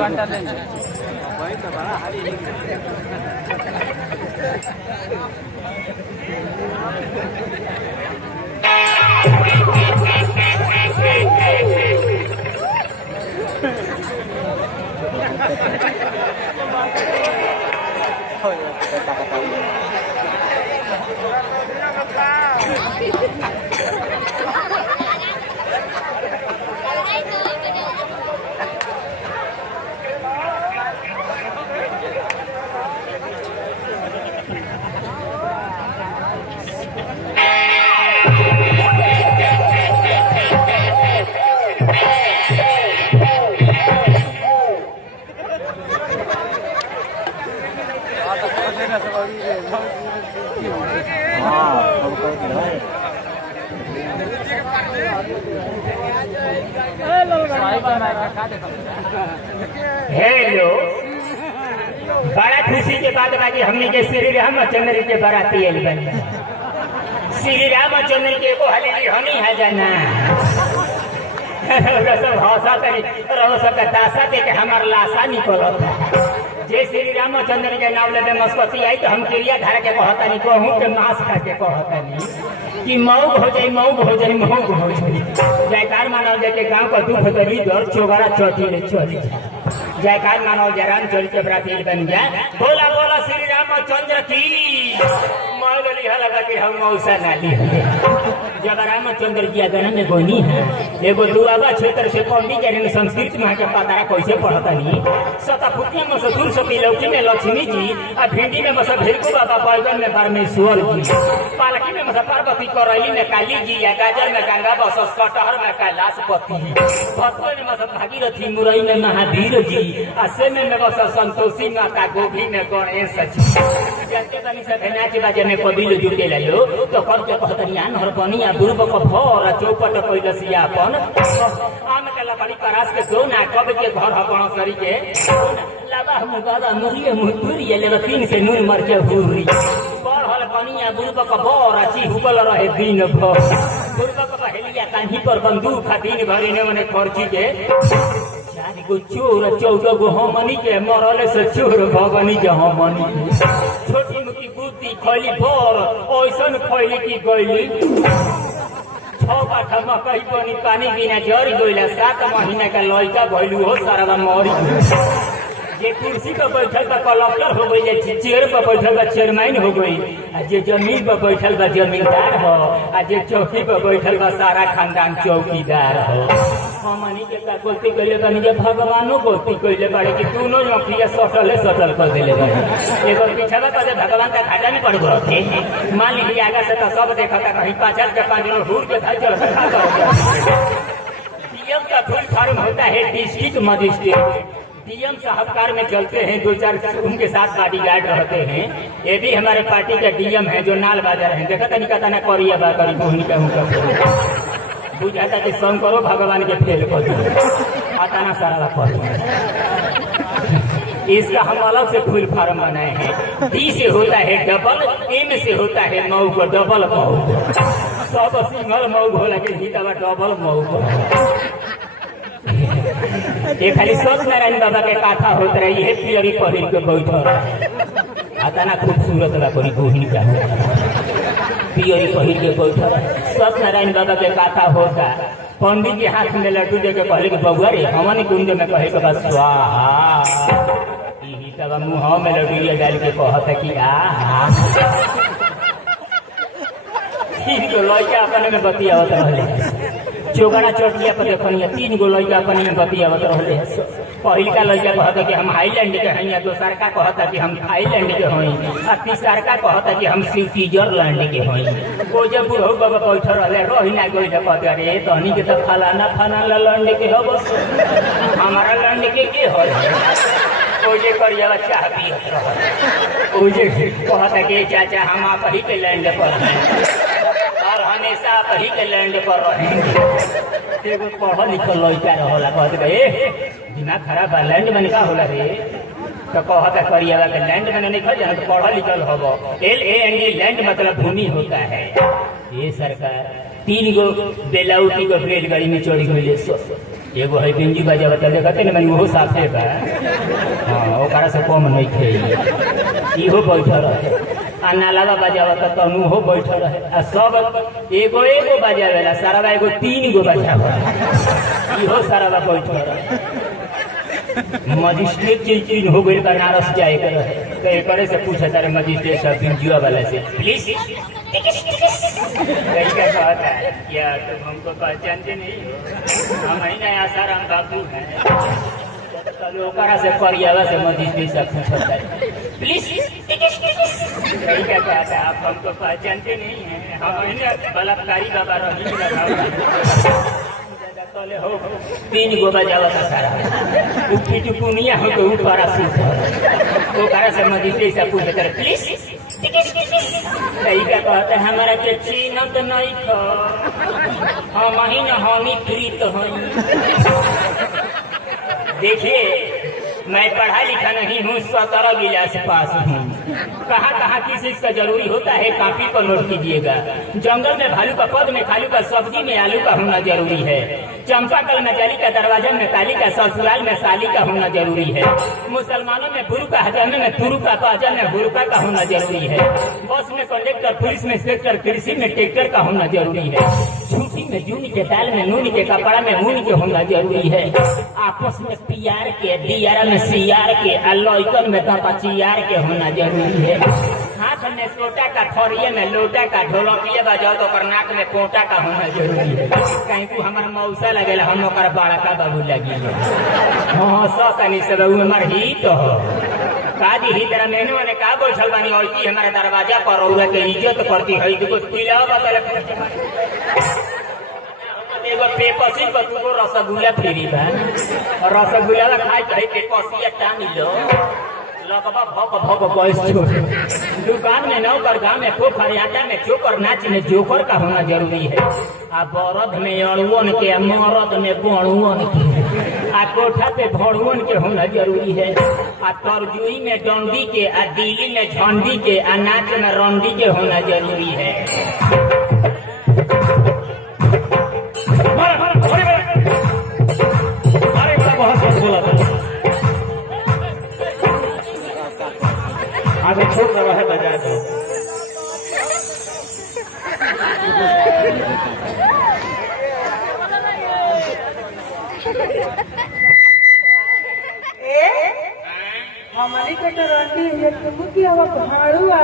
घंटा लेंगे वही तो बड़ा हारी हेलो, बड़ा खुशी के बाद बाकी हमने के श्री रामचंद्र के बाराती आइल बनी। श्री रामचंद्र के को हलेली हनी है जाना सब हौसा तरी रहो सब दासा दे के हमार लाशा निकलता। जे श्री रामचंद्र के नाम ले मस्पति आई तो हम क्रिया धारा के कहता नहीं कहूँ के मांस खा के कहता नहीं कि मऊग हो जाए मऊग हो जाए मऊग हो जाए। जयकार मानव जाए के गाँव का दुख तरी दर चौगड़ा चौथी ने चली जयकार मानव जय रामचंद्र के बराती बन जाए। बोला बोला श्री रामचंद्र की लगा कि हम मौसा नाली जब रामचंद्र की आगना में गोनी है एगो दुआबा क्षेत्र से पंडित जी संस्कृत में के पतारा कैसे पढ़ता नहीं सताफुटिया में ससुर सती लौकी में लक्ष्मी जी और भिंडी में मसा भिरकू बाबा बैगन में परमेश्वर जी पालकी में मसा पार्वती करैली में काली जी या गाजर में गंगा बसस कटहर में कैलाशपति भतुआ में मसा भागीरथी मुरई में महावीर जी और सेमे में मसा संतोषी माता गोभी में गणेश जी जते तनी से भेना के बाजे में कबिल जुटे लो तो कर के कहतनियान हर बनिया बुर्ब को भर चौपट कैलसिया अपन आम के लकड़ी परास के दो ना कब के घर हपण सरी के लगा हम गादा मुरिए मुतुरिए ले तीन से नून मर के हुरी पर हल बनिया बुर्ब को भर ची हुबल रहे दिन भर बुर्ब को पहलिया कान्ही पर बंदूक दिन भरी ने मने खर्ची के चार गो चोर 14 गो हमनी के मरले से चोर भगनी के हमनी छोटी मुकी बुद्धि खैली बर ऐसन खैली की गैली 6 बाठा मकई बनी पानी बिना जरी गइला 7 महीना का लड़का भइलू हो सारा मरी जे कुर्सी पर बैठल बा कलेक्टर हो गई जे चेयर पर बैठल बा चेयरमैन हो गई आ जे जमीन पर बैठल बा जमींदार हो आ जे चौकी पर बैठल बा सारा खानदान चौकीदार हो हमनी के का गलती कइले बानी जे भगवानो गलती कइले बाड़े कि दोनों अखिया सटल कर देले बाड़े एगो पीछा का भगवान का खाजा में पड़ गए मान लीजिए आगे से तो सब देखता कहीं पाछल के 5 जन हुर के चल पीएम का फुल फॉर्म होता है डिस्ट्रिक्ट मजिस्ट्रेट डीएम साहबकार में चलते हैं 2-4 उनके साथ बॉडीगार्ड रहते हैं। ये भी हमारे पार्टी के डीएम है जो नाल बाजार है देखा नहीं कहता ना करिया बा करी कोहनी का बुझाता कि शंकरो भगवान के फेल कर आता ना सारा पर इसका हम अलग से फुल फॉर्म बनाए हैं। डी से होता है डबल एम से होता है मऊ को डबल मऊ सब सिंगल मऊ होला के हितावा डबल मऊ ये खाली सत्यनारायण बाबा के कथा होत रही है पियरी पहिर के बैठल आता ना खूबसूरत ला कोई गोहिन का पियरी पहिर के बैठल सत्यनारायण बाबा के कथा होता पंडित के हाथ में लड्डू दे के कहले कि बबुआ रे हमने कुंड में कहे के बस स्वाहा ई तब मुंह में लड्डू डाल के कहता कि आहा ठीक तो लइका अपने में बतियावत रहले चौगड़ा चौटिया पर देखनिया 3 गो लड़का अपने में बतियावत रहले पहिलका लड़का कहता कि हम हाईलैंड के हैं या दोसर का कहता कि हम थाईलैंड के हैं और तीसर का कहता कि हम स्विट्जरलैंड के हैं वो जब बुढ़ऊ बाबा बैठल रहले रही ना गई कहते अरे तहनी के तो फलाना लैंड के हो बस हमारा लैंड के हो ओजे करिया चाह पियत रह ओजे कहता कि चाचा हम आप ही के लैंड पर हैं और हमेशा आप ही के लैंड पर रहेंगे एगो पढ़ल लिखल लड़का रहला कहते ए दिमाग खराब बा लैंड में का होला रे तो कहता करिएगा के लैंड में नहीं खा जाना तो पढ़ा लिखल होगा। LAND लैंड मतलब भूमि होता है। ये सरकार 3 गो बेलाउटी को रेलगाड़ी में चढ़ गई। एगो है बिंजी बाजा बता देखते ना मैंने वो साफे बा। हाँ ओकरा से कम नहीं थे। इहो बैठल रहे आ नालावा बजावता तनु हो बैठल रहे आ सब एगो एगो बजावेला सारा एगो 3 गो बजावा इहो सारा बैठल रहे। मजिस्ट्रेट चीज हो गई बनारस जाए कर रहे तो एक से पूछा तारे मजिस्ट्रेट साहब बिंजुआ वाला से प्लीज क्या कहता है क्या तुम हमको पहचानते नहीं हो? हम ही नया आसाराम बाबू हैं। ओकरा से परियावा से मजिस्ट्रेट साहब पूछता है प्लीज क्या कहता है आप हमको पहचानते नहीं है? हम ही बलात्कारी बाबा रही लगाओ 3 गो बजावा था सारा पुनिया हो तो ऊपर वो करा से मजिस्ट्रेट से पूछते प्लीज क्या कहते हैं हमारा के चीन तो नहीं था हम ही न हमी प्रीत देखिए मैं पढ़ा लिखा नहीं हूँ 17 गिलास पास हूँ। कहाँ कहाँ किस चीज का जरूरी होता है काफी पर नोट कीजिएगा। जंगल में भालू का पद में खालू का सब्जी में आलू का होना जरूरी है। चंपाकल में जाली का दरवाजा में ताली का ससुराल में साली का होना जरूरी है। मुसलमानों में गुरु का हजामे में तुरु का पाजा में बुरुका का होना जरूरी है। बस में कंडक्टर पुलिस में इंस्पेक्टर कृषि में ट्रैक्टर का होना जरूरी है। छुट्टी में जून के दाल में नून के कपड़ा में ऊन के होना जरूरी है। आपस में पियार के दियारा में सियार के लइकन में चियार के होना जरूरी है। हाथ में सोटा का थोरिये में लोटा का ढोलकिया बजाओ तो नाक में पोटा का होना जरूरी है। कहीं को हमारा मौसा लगेला हम ओकर बड़ा का बाबू लगी हाँ सनी से बाबू हमार ही तो काजी ही तरह मेनू ने का बोल बानी और की हमारे दरवाजा पर औरा के इज्जत करती है तो पीला बदल एगो पेपसी पर तू रसगुल्ला फ्री बा और रसगुल्ला खाई के पेपसी टानी लो लगभग भग भग बॉयस दुकान में नौकर गाँव में पोखर आटा में चोकर नाच में जोकर का होना जरूरी है। आ बरद में अड़ुअन के मरद में बड़ुअन के आ कोठा पे भड़ुअन के होना जरूरी है। आ तरजुई में डंडी के आ दिल्ली में झंडी के आ नाच में रंडी के होना जरूरी है। आगे छोड़ रहा है बजा दो हमारी कटरंडी है तुम की हवा भाड़ुआ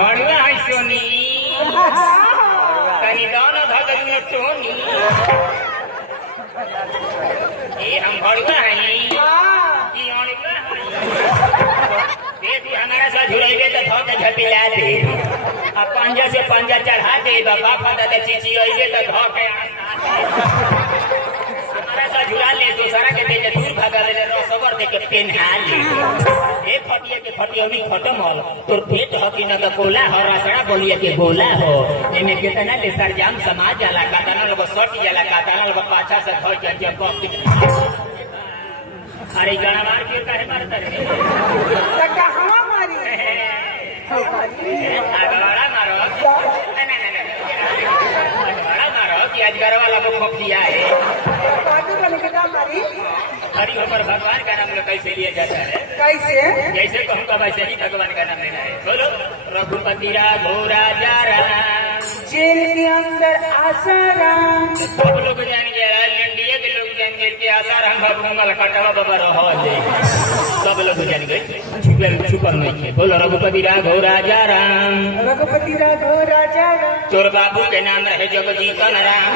है सोनी कनी दाना धगल न सोनी ये हम भाड़ुआ हैं की ओणिका है हमारा साथ जुड़ेबे तो धो के झपिला दे अब पंजा से पंजा चढ़ा दे बाबा फादा दे चीची अइबे तो धो के हमारा साथ जुड़ा ले दूसरा के दे दूर भागा ले रसवर दे के पेन्हा ले ए फटिया के फटियोनी खत्म होल तोर पेट ह कि न त कोला हो रसड़ा बोलिए के गोला हो एमे कितना ले सरजाम समाज जाला कातना लोग सट जाला कातना लोग पाछा से धो के जब अरे गाना मार के काहे मारता रे कहां मारी अगवाड़ा मारो अगवाड़ा मारो कि आज घर वाला को खपिया है पार्टी करने के काम मारी हरि ऊपर भगवान का नाम कैसे लिया जाता है कैसे जैसे कहूँगा वैसे ही भगवान का नाम लेना है। बोलो रघुपति राघो राजा राम जेल के अंदर आसाराम सब लोग जाएंगे इंडिया के लोग जाएंगे कि आसाराम भगवान कटवा बाबा रहो सब लोग जान गए छुपल नहीं है। बोलो रघुपति राघो राजा राम रघुपति राघो राजा राम तोर बाबू के नाम रहे जगजीतन राम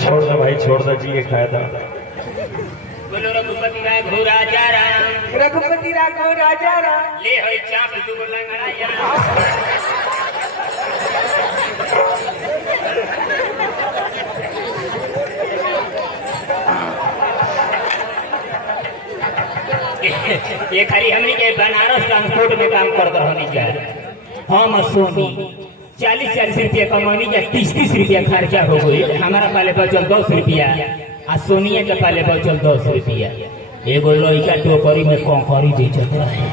छोड़ दो भाई छोड़ दो जी खाया था। बोलो रघुपति राघो राजा राम रघुपति राघो राजा राम ले होई चाप तू बोला गड़ाया ये खाली हमनी के बनारस ट्रांसपोर्ट में काम करता होनी चाहिए। हम सोनी 40 रुपया कमानी या 30 रुपया खर्चा हो गई। हमारा पाले बचल 10 रुपया आ सोनिया के पाले बचल 10 रुपया। एगो लड़का टोकरी में कंकड़ी बेचत रहे।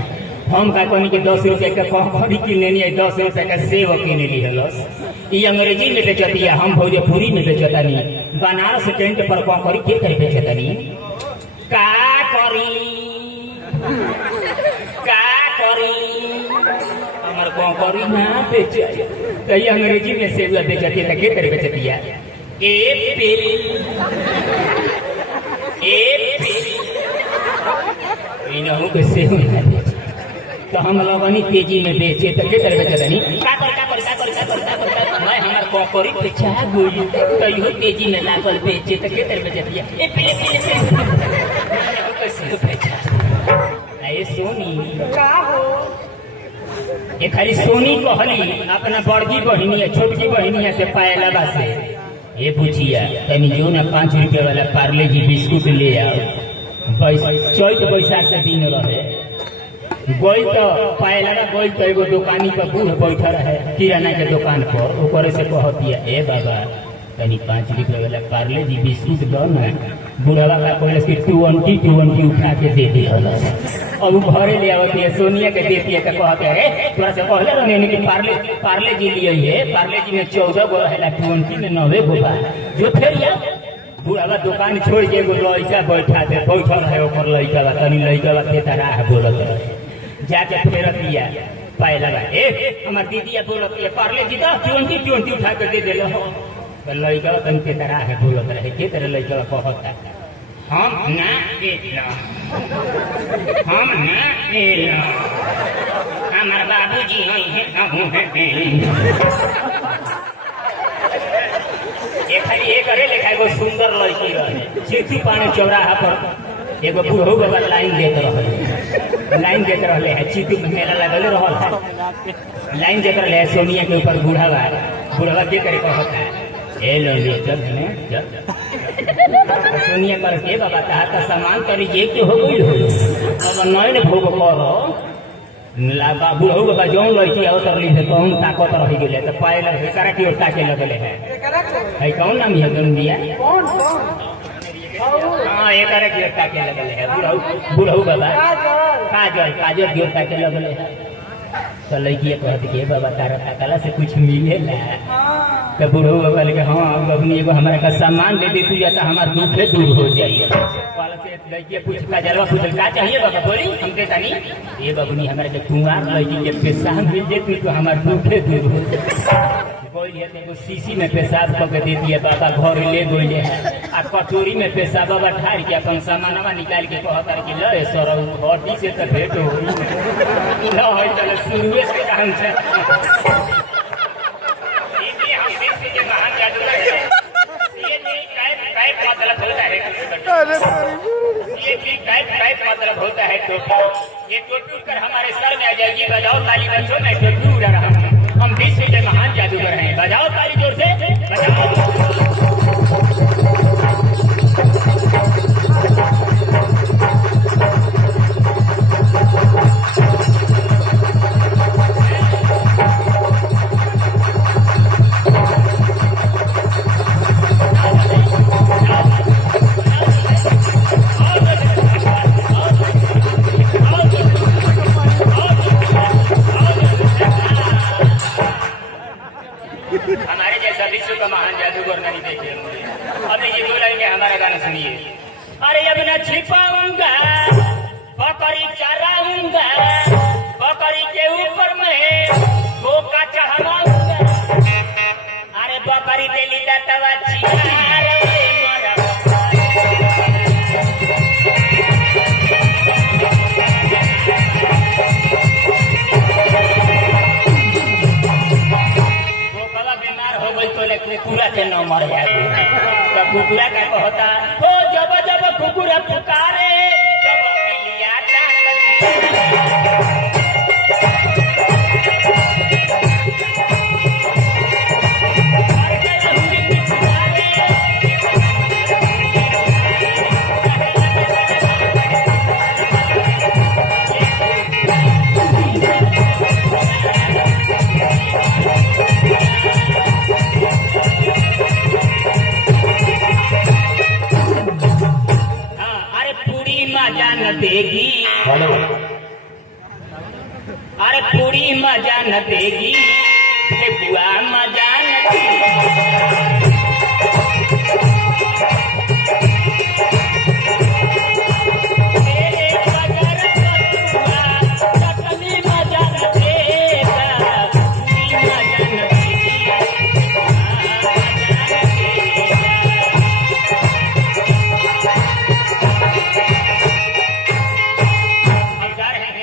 हम का कहनी कि 10 रुपया का कंकड़ी किने नहीं 10 रुपया का सेव किने लिहलस। ई अंग्रेजी में बेचतिया, हम भोजपुरी में बेचतानी। बनारस टेंट पर कंकड़ी के कर बेचतानी। का करी हमार कंकड़ी ना बेचे तो ये अंग्रेजी में सेव बेचती है के कर बेचतिया। इनहू के सेव ना बेचे तो हम लोगनी तेजी में बेचे तो के कर बेचतानी। मैं हमार कंकड़ी बेचा गई तो यो तेजी में लागल बेचे तो के कर बेचतिया। ए सोनी का हो ये खाली सोनी कहली अपना बड़की बहनिया छोटकी बहनिया से पायला से ये पूछिया तनी जो ना 5 रुपये वाला पार्ले जी बिस्कुट ले आओ। चैत बैसाख के दिन रहे गई तो पायला गई तो एगो दुकानी पर बूढ़ बैठा रहे किराना के दुकान पर। ऊपर से कहतिया ए बाबा तनी 5 रुपये वाला पार्ले जी बिस्कुट दो ना। बुढ़ावा का कहले कि 20 उठा के दे दी हलस। अब घरे ले आवती है सोनिया के देती है कहते है थोड़ा से कहले रहने कि पार्ले जी लिए है। पार्ले जी में 14 गो है 20 में 9 गो बा जो फिर या बुढ़ावा दुकान छोड़ के एगो लड़का बैठल है ऊपर लड़का बा तनी लड़का बा के तरह बोलत रहे जाके फेरत दिया पायला ए हमार दीदी बोलत है पार्ले जी दा 20 उठा के दे देलो। तो लड़का तन के तरह है बोलत रहे के तरह लड़का कहता हम ना हमार बाबूजी खाली एक करे लेखा एगो सुंदर लड़की रहे चिट्ठी पाने चौराहा पर एगो बूढ़ो बाबा लाइन देते रहे है। चिट्ठी में मेला लगल रहल लाइन देते रहे सोनिया के ऊपर बूढ़ावा के करे कहता है ए लो चल सोनिया कर के बाबा कहा सामान करी जे के हो गई हो अब नयन भोग करो बुढ़ऊ बाबा जौन लड़की अवतरली है कौन ताकत रही गए तो पाए लगे करा की ओर ताके लगले है कौन नाम है जौन दिया हाँ एक की ओर ताके लगले है बुढ़ऊ बाबा काजल की ओर ताके लगले है। तो लड़की कहती कि बाबा तारा ताकला से कुछ मिलेला तो बुढ़ऊ बाबा लगे हाँ बबनी एगो हमारे का सामान दे दी तू या तो हमार दुखे दूर हो जाइए। लड़की पूछता जलवा पूछल का चाहिए बाबा बोली हम देता नहीं ये बबनी हमारे के कुंवार लड़की के पेशाब मिल जेती तो हमार दुखे दूर हो जाए। शीशी में पेशाब करके दे दिए बाबा घर ले गए आ कटोरी में पेशाब बाबा ठार के अपन सामानवा निकाल के कहता कि ले सर घटी से तो भेंट हो शुरुए से काम से महान जादूगर है मतलब होता है मतलब होता है टोपी। ये टोपी उठकर हमारे सर में आ जाएगी। बजाओ ताली बच्चों में टोपी उड़ा रहा हूँ। हम विश्व के महान जादूगर हैं। बजाओ ताली जोर से बजाओ। हमारे जैसा विश्व का महान जादूगर नहीं देखे। अब ये दो लाइन में हमारा गाना सुनिए। अरे अब न छिपाऊंगा बकरी चराऊंगा बकरी के ऊपर में धोखा चढ़ाऊंगा। अरे बकरी दिली दतवा कुकुरा के न मर जाए तो कुकुरा का कहता हो जब जब कुकुरा पुकारे तब पिलिया मजा न देगी, हेलो अरे पूरी मजा न देगी, बुआ मजा न देगी। तेरे बगैर बबुआ चटनी मजा न देगा, पूरी मजा न देगी, बुआ मजा न देगा।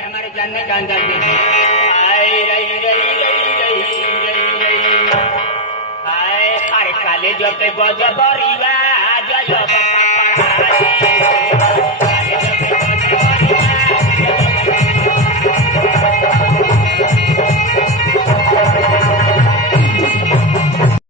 हमारे जानने का अंदाज देखिए। आए रही रही रही रही रही रही आए अरे काले जो पे गजबरीवा जब पढ़ाई